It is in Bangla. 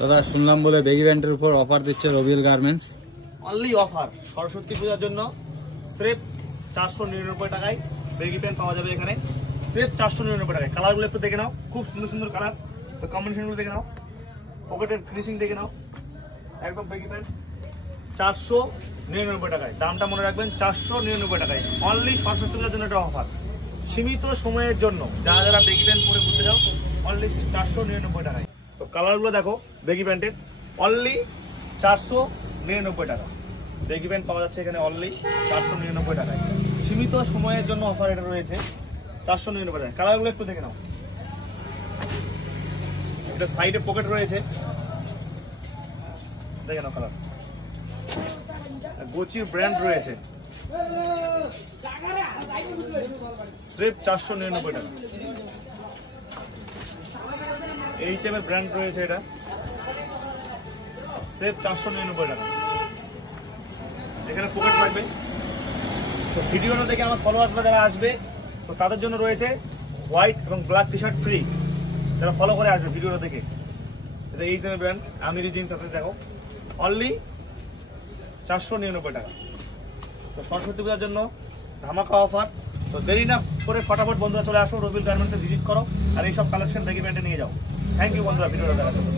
দাদা শুনলাম বলে বেগি প্যান্টের উপর অফার দিচ্ছে রবিল গার্মেন্টস। অনলি অফার সরস্বতী পূজার জন্য স্রেফ 499 টাকায় বেগি প্যান্ট পাওয়া যাবে এখানে, স্রেফ 499 টাকায়। কালারগুলো একটু দেখে নাও, খুব সুন্দর সুন্দর কালার, তো কম্বিনেশনগুলো দেখে নাও, পকেটের ফিনিশিং দেখে নাও, একদম বেগি প্যান্ট 499 টাকায়। দামটা মনে রাখবেন, 499 টাকায়। অনলি সরস্বতী পূজার জন্য একটা অফার, সীমিত সময়ের জন্য। যারা যারা বেগি প্যান্ট পরে ঘুরতে যাও, অনলি 499 টাকায়। তো কালারগুলো দেখো বেগি প্যান্টের, অনলি 499 টাকা বেগি প্যান্ট পাওয়া যাচ্ছে এখানে, অনলি 499 টাকায়। সীমিত সময়ের জন্য অফার এটা রয়েছে, 499 টাকা। কালারগুলো একটু দেখে নাও, এটা সাইডে পকেট রয়েছে, দেখে নাও কালার। গোচির ব্র্যান্ড রয়েছে, স্রেফ 499 টাকা। এইচএম এর ব্র্যান্ড রয়েছে, এটা স্রেফ 499 টাকা। এখানে পকেট থাকবে। তো ভিডিওটা দেখে আমার ফলোয়ার্সরা যারা আসবে, তো তাদের জন্য রয়েছে হোয়াইট এবং ব্ল্যাক টি শার্ট ফ্রি, যারা ফলো করে আসবে ভিডিওটা দেখে। এটা এইচএম এর ব্র্যান্ড, আমিরি জিন্স আছে, দেখো অনলি 499 টাকা। তো সরস্বতী পূজার জন্য ধামাকা অফার। তো দেরি না করে ফটাফট বন্ধুরা চলে আসো, রবিল গার্মেন্টসে ভিজিট করো, আর এইসব কালেকশন বেগি প্যান্টে নিয়ে যাও। থ্যাংক ইউ বন্ধুরা ভিডিওটা দেখার জন্য।